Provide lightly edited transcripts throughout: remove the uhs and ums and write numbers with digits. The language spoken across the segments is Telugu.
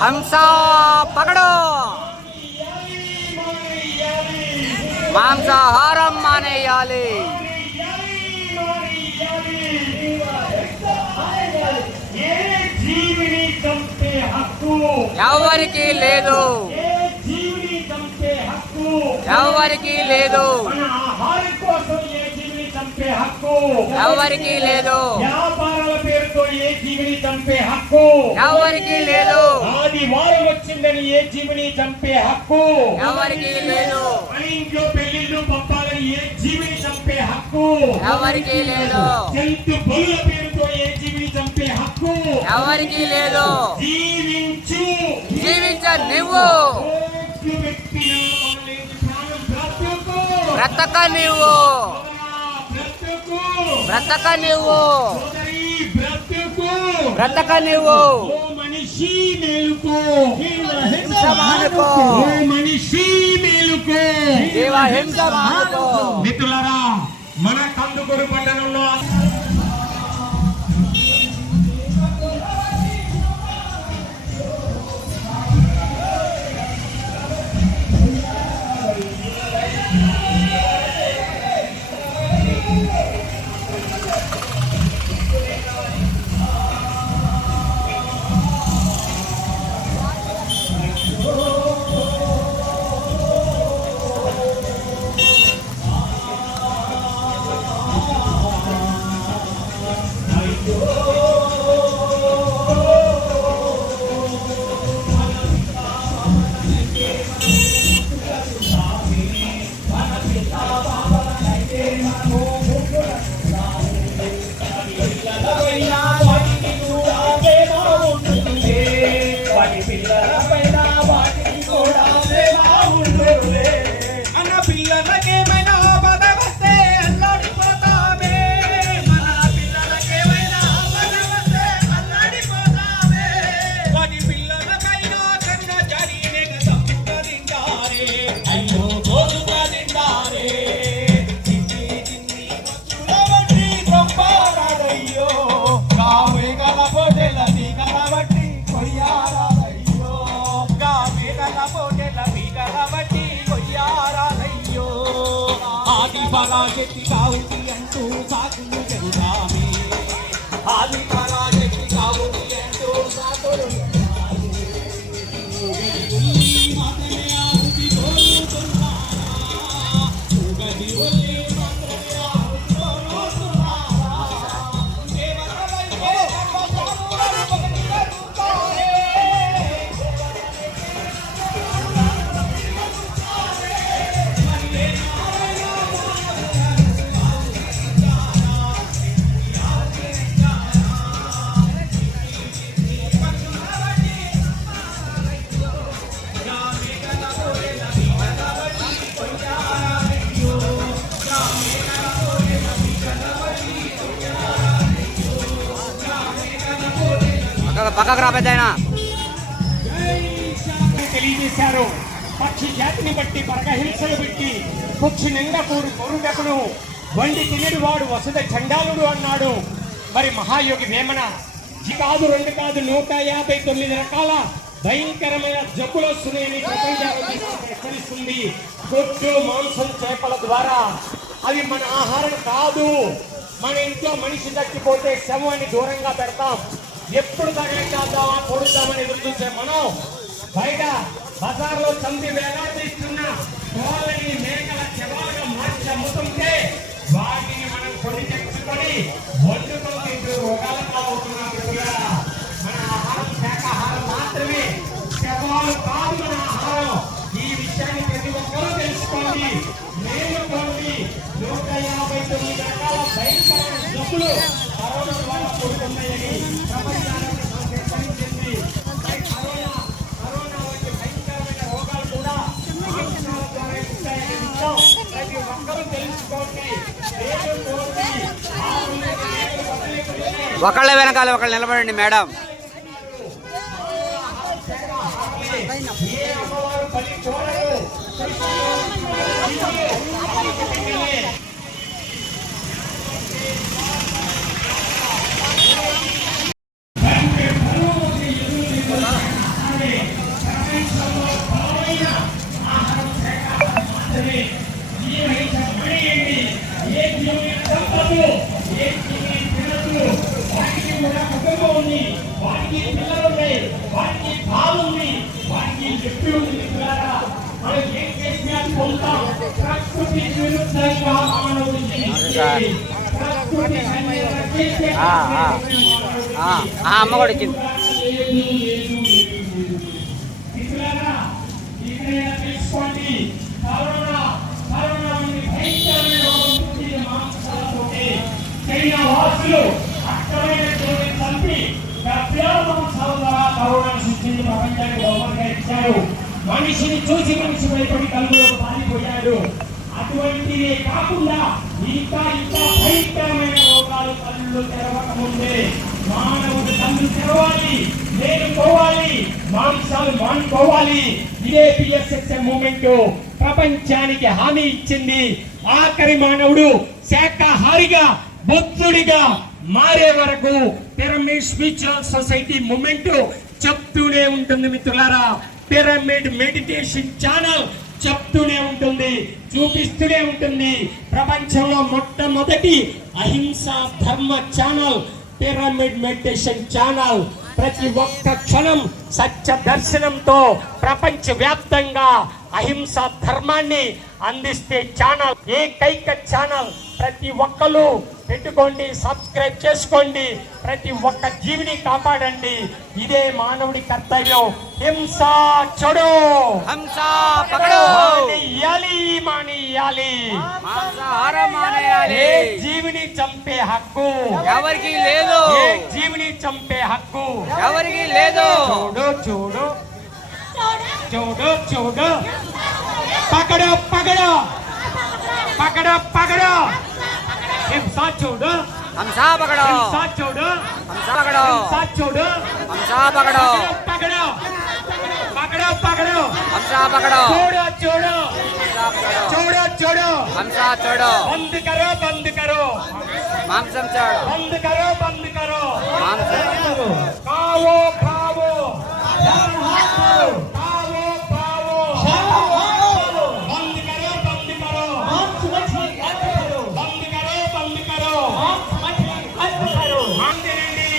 హంస పకడు, మాంసాహారం మానేయాలి. ఎవరికి లేదు, ఎవరికి లేదు, ఎవరికి లేదు, వ్యాపారాల పేరుతో ఏ జీవిని చంపే హక్కు ఎవరికి లేదు. ఆదివారం వచ్చిందని ఏ జీవిని చంపే హక్కు ఎవరికి లేదు. మన ఇంట్లో పెళ్లిళ్ళు పప్పాలని ఏ జీవిని చంపే హక్కు ఎవరికి లేదు. జంతు బలుల పేరుతో ఏ జీవిని చంపే హక్కు ఎవరికి లేదు. జీవించు, జీవించ నువ్వు, బ్రతక నువ్వు, బ్రతక నువ్వు, బ్రతక నువ్వు. మనిషి మేలుకో, హింస మానుకో, మనిషి మేలుకో, జీవ హింస మానుకో. మిత్రులారా, మన కందుకూరు పట్టణంలో పరాశక్తి కావుకి అంటూ సాకులు చెబుతామే, ఆది పరాశక్తి కావుకి అంటూ సాకులు పక్కకు రా పెద్దాయన. తెలియజేశారు. పక్షి జాతిని బట్టి పరగహింసలు పెట్టి పక్షి నిండా కోరుగకును వండి తినడు వాడు వసత చండాలుడు అన్నాడు. మరి మహాయోగి వేమన ఇది కాదు, రెండు కాదు, 159 రకాల భయంకరమైన జబ్బులు వస్తున్నాయని ప్రపంచాన్ని హెచ్చరిస్తుంది. గొడ్డు మాంసం చేపల ద్వారా అవి మన ఆహారం కాదు. మన ఇంట్లో మనిషి తగ్గిపోతే శవాన్ని దూరంగా పెడతాం. ఎప్పుడు తగిలిద్దామా పొడుద్దామని ఎదురు చూసే మనం బయట బజార్లో చంపి వేలాడిస్తున్న కోళ్ళని మేకల శవాలుగా మార్చి అమ్ముతుంటే వాటిని మనం కొని తెచ్చుకొని వండుకొని తింటూ రోగాలకు అవుతున్నాం. మన ఆహారం శాకాహారం మాత్రమే, శవాలు కాదు మన ఆహారం. ఈ విషయాన్ని ప్రతి ఒక్కరూ తెలుసుకోండి, మేలుకోండి. 159 రకాల భయంకరమైన జబ్బులు కరోనా ద్వారా కూడుకున్నాయని ప్రపంచానికి హెచ్చరించింది. కరోనా వంటి భయంకరమైన రోగాలు కూడా మాంసాల ద్వారా ఉంటాయని విషయం ప్రతి ఒక్కరూ తెలుసుకోండి. ఒకళ్ళ వెనకాల ఒకళ్ళు నిలబడండి మేడం. ఏ అమ్మవారు బలి చూడరు. అహింసలో బలమైన ఆహారం శాకాహారం మాత్రమే. జీవహింస మానేయండి. ఏ జీవిని చంపదు, ఏ జీవిని తినదు. వాటికి కూడా కుటుంబం ఉంది, వాటికి పిల్లలు ఉన్నాయి, వాటికి బాలు ఉంది, వాటికి వ్యక్తి ఉంది. మిత్రులారా, మనం ఏం చేసినా పొందుతాం. ప్రకృతి విరుద్ధంగా మానవుడు జీవించేది. ప్రకృతి సంయోగం చేసే అమ్మ కూడా ఇచ్చింది. మిత్రులారా, ఇక్కడైనా తెలుసుకోండి. కరోనా అనేది భయంకరమైన రోగం. మాంసాలతోటి చైనా వాసులు అక్కడైన చోటుని చంపి మాంసాల ద్వారా కరోనాను సృష్టించి ప్రపంచానికి బహుమతిగా ఇచ్చారు. మనిషిని చూసి మనిషి భయపడి కళ్ళు పారిపోయాడు. అటువంటివే కాకుండా ఇంకా భయంకరమైన రోగాలు కళ్ళు తెరవక ముందే మానవుడు కళ్ళు తెరవాలి, లేకపోవాలి, మాంసాలు మానుకోవాలి. ఇదే పిఎస్ఎస్ఎం మూమెంట్ ప్రపంచానికి హామీ ఇచ్చింది. ఆఖరి మానవుడు శాకాహారిగా బుద్ధుడిగా మారే వరకు పిరమిడ్ స్పిరిచువల్ సొసైటీ మూమెంట్ చెప్తూనే ఉంటుంది. మిత్రులారా, పిరమిడ్ మెడిటేషన్ ఛానల్ చెప్తూనే ఉంటుంది, చూపిస్తూనే ఉంటుంది. ప్రపంచంలో మొట్టమొదటి అహింసా ధర్మ ఛానల్ పిరమిడ్ మెడిటేషన్ ఛానల్. ప్రతి ఒక్క క్షణం సత్య దర్శనంతో ప్రపంచ వ్యాప్తంగా అహింసా ధర్మాన్ని అందిస్తే ఛానల్, ఏకైక ఛానల్. ప్రతి ఒక్కరు పెట్టుకోండి, సబ్స్క్రైబ్ చేసుకోండి. ప్రతి ఒక్క జీవిని కాపాడండి. ఇదే మానవుడి కర్తవ్యం. హింస చెడు, హంస పకడో, మానేయాలి. మాంసాహారం మానేయాలి. ఏ జీవిని చంపే హక్కు ఎవరికి లేదు, ఏ జీవిని చంపే హక్కు ఎవరికి లేదు. చూడు చూడు చూడు చూడు, పకడో పకడో పకడో పకడో, హింస చూడు, హంస పకడో, హింస చూడు, హంస పకడో, హింస చూడు, హంస పకడో, పకడో పకడో పకడో, హంస పకడో, చూడు చూడు హంస పకడో, చూడు చూడు, హంస చూడు, బంద్ కరో బంద్ కరో, మాంసం చూడు, బంద్ కరో బంద్ కరో, మాంసం కావో కావో కావో కావో, బంద్ కరో బంద్ కరో, బంద్ కరో బంద్ కరో, అంతేనండి.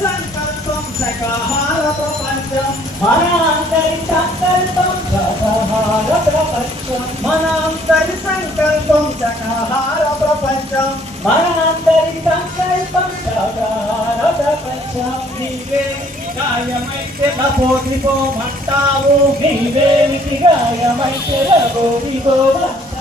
సంకల్పం శాకాహార ప్రపంచం మనందరి సంకల్పం శాకాహార ప్రపంచం మనందరి సంకల్పం శాకాహార ప్రపంచం మనందరి సంకల్పం శాకాహార ప్రపంచం నీవేనికి గాయమైతే లబోదిబోమంటావు నీవేనికి గాయమైతే లబోదిబోమంటావు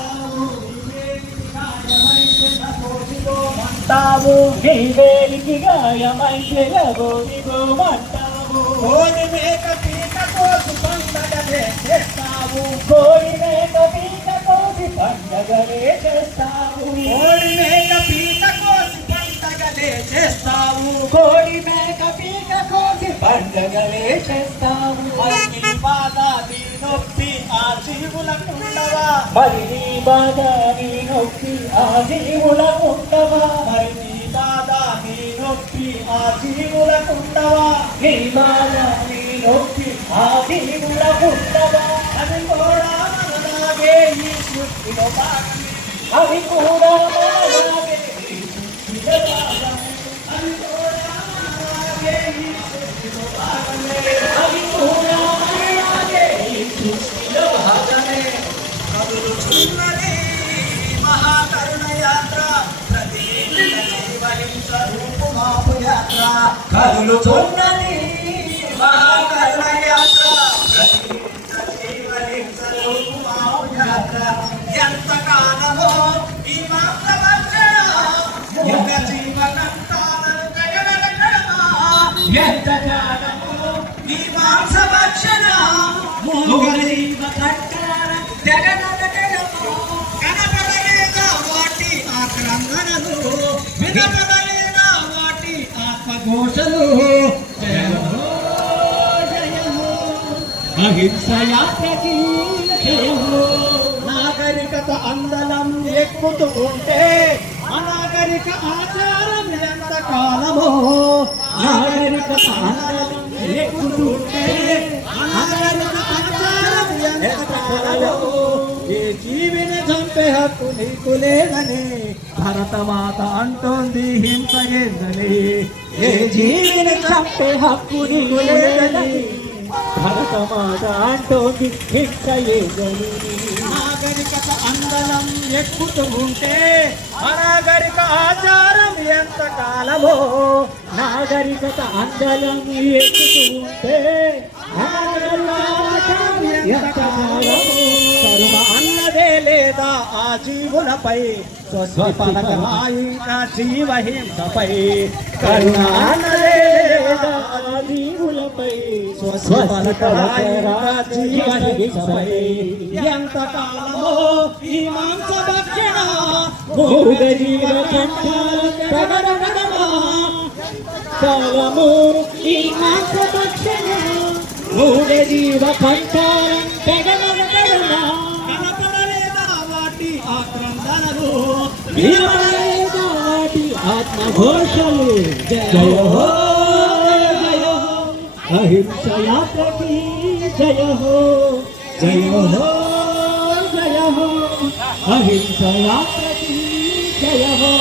అంటావు నీవేలికి గాయమైతే లబోదిబోమంటావు కోడి మేక పీక కోసి పండగలే చేస్తావు కోడి మేక పీక కోసి పండగలే చేస్తావు కోడి మేక పీక కోసి పండగలే చేస్తావు కోడి మేక పీక కోసి పండగలే చేస్తావు మరి నీ బాధ నీ నొప్పి ఆ జీవులకుండవా మరి నీ బాధ నీ నొప్పి ఆ జీవులకుండవా మరి నీ బాధ నీ నొప్పి ఆ జీవులకుండవా నీ బాధ నీ నొప్పి ఆ జీవులకుండవా అది కూడా మనలాగే ఈ సృష్టిలో భాగమే అవి కూడా మనలాగే ఈ సృష్టిలో భాగమే అవి కూడా మనలాగే ఈ సృష్టిలో భాగమే అవి కూడా మనలాగే ఈ సృష్టిలో భాగమే కదులుచున్నది మహాకరుణ యాత్ర ప్రతి జీవహింస రూపు మాపు యాత్ర కదులుచున్నది మహాకరుణ యాత్ర ప్రతి జీవహింస రూపు మాపు యాత్ర ఎంత కాలమో ఈ మాత్రవర్షణ ఒక జీవకంతాలను కడగడగడమా ఎంత కాలమో ఈ మాంసభక్షణ మూగ జీవకంతాల జగనగడమా కనపడలేదా వాటి ఆక్రందనలు వినపడలేదా వాటి ఆత్మఘోషలు జయ హో జయ హో అహింస యాత్రకి జయ హో నాగరికత అందలం ఎక్కుతూ ఉంటే అనాగరిక ఆచారం ఎంత కాలమో నాగరికత అందలం ఎక్కుతూ ఉంటే అనాగరిక ఆచారం ఎంత కాలమో ఏ జీవిని చంపే హక్కు నీకు లేదని భరతమాత అంటోంది హింస ఏందని ఏ జీవిని చంపే హక్కు నీకు లేదని భరతమాత అంటోంది హింస ఏందని నాగరికత అందలం ఎక్కుతూ ఉంటే అనాగరిక ఆచారం ఎంత కాలమో నాగరికత అందలం ఎక్కుతూ ఉంటే అనాగరిక ఆచారం ఎంత కాలమో కరుణ అన్నదే లేదా ఆ జీవులపై స్వస్వపలకమాయి నా జీవహింసపై కరుణ అన్నదే లేదా ఆ జీవులపై స్వస్వపలకమాయి నా జీవహింసపై ఎంత కాలమో ఈ మాంసభక్షణ మూగ జీవ కంఠాలమా కాలము ఈ మాంసభక్షణ మూగ జీవ కంఠాలం కనపడలేదా వాటి ఆక్రందనలు వినపడలేదా వాటి ఆత్మఘోషలు జయ హో జయ హో అహింస యాత్రకి జయ హో జయ హో జయ హో అహింస యాత్రకి జయ హో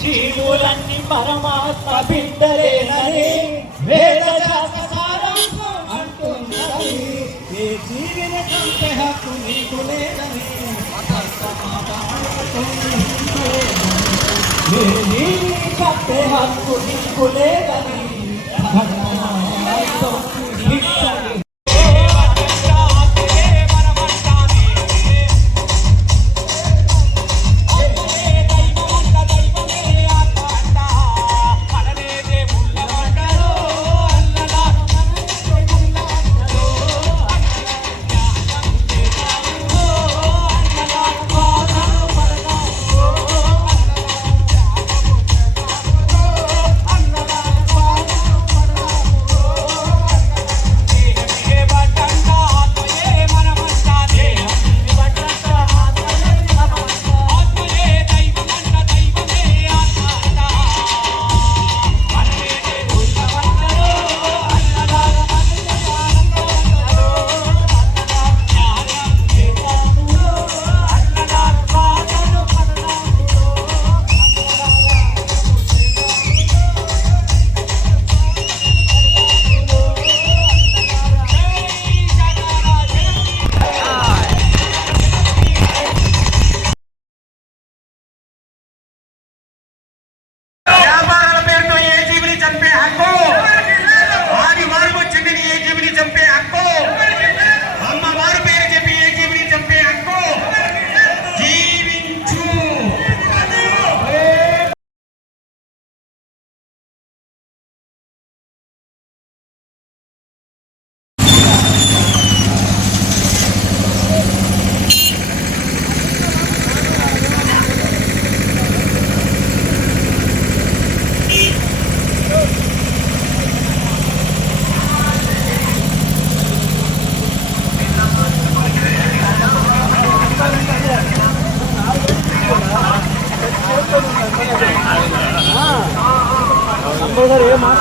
జీవులన్నీ పరమాత్మ బిడ్డలేనని వేద శాస్త్ర సారాంశం అంటున్నది ఏ జీవిని చంపే హక్కు నీకు లేదని ఏ జీవిని చంపే హక్కు నీకు లేదని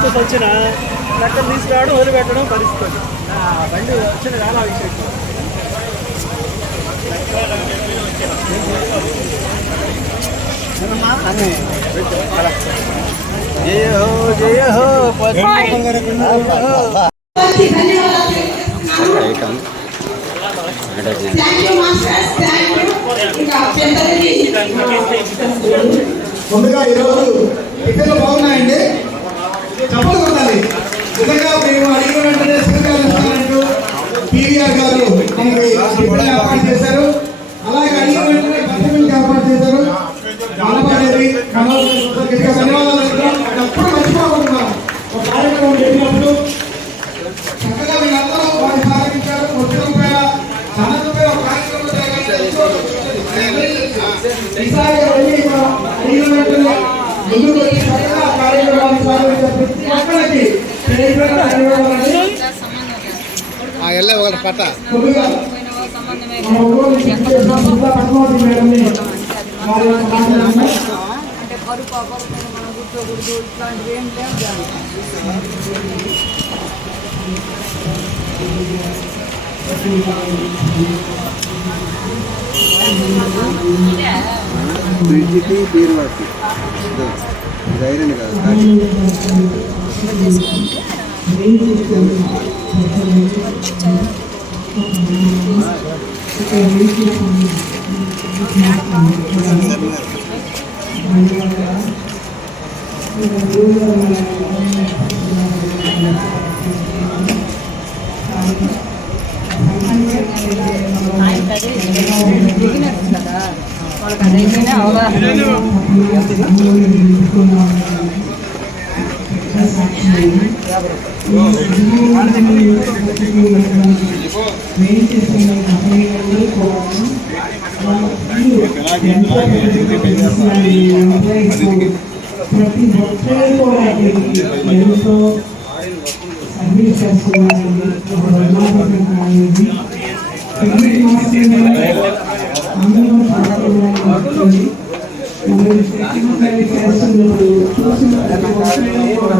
ప్రాసెస్ వచ్చిన లెక్కలు తీసుకురావడం వదిలిపెట్టడం పరిస్థితి. బండి వచ్చిన చాలా విషయం. జయ హో జయ హో ముందుగా ఈరోజు టికెట్లు బాగున్నాయండి, చప్పలు కొట్టాలి. నిజంగా మేము అడిగిన వెంటనే శ్రీకాళ రెస్టారెంట్ పీవీఆర్ గారు మనకి టికెట్లు ఏర్పాటు చేశారు. అలాగే అడిగిన వెంటనే బస్సులకు ఏర్పాటు చేశారు. బాలపాడేది గట్టిగా ధన్యవాదాలు. ఎప్పుడు మర్చిపోకుంటున్నాం ఒక కార్యక్రమం చేసినప్పుడు చక్కగా వీళ్ళందరూ వారి సహకరించారు. వచ్చిన రూపాయల ధన రూపాయల కార్యక్రమం ఈసారి అడిగిన వెంటనే ముందుకు వచ్చి చక్కగా కార్యక్రమాన్ని సాగించే ప్రతి ఒక్కరికి ముందుగా మన ఊరు పద్మావతి మేడంని వారి యొక్క మాట్లాడారు. అంటే కరుపు అపరుపు మనం కూర్చోకూడదు ఇట్లాంటివి ఏం లేవు బ్రిడ్జికి బీరువాకి ధైర్యం కాదు. కదా వాళ్ళకి అదైతేనే అవగాహన. ప్రతి ఒక్కరు కూడా ఎంతో సర్వీస్ చేస్తున్నారండి. అందరూ చేస్తున్నప్పుడు చూసిన ప్రతి ఒక్కరు కూడా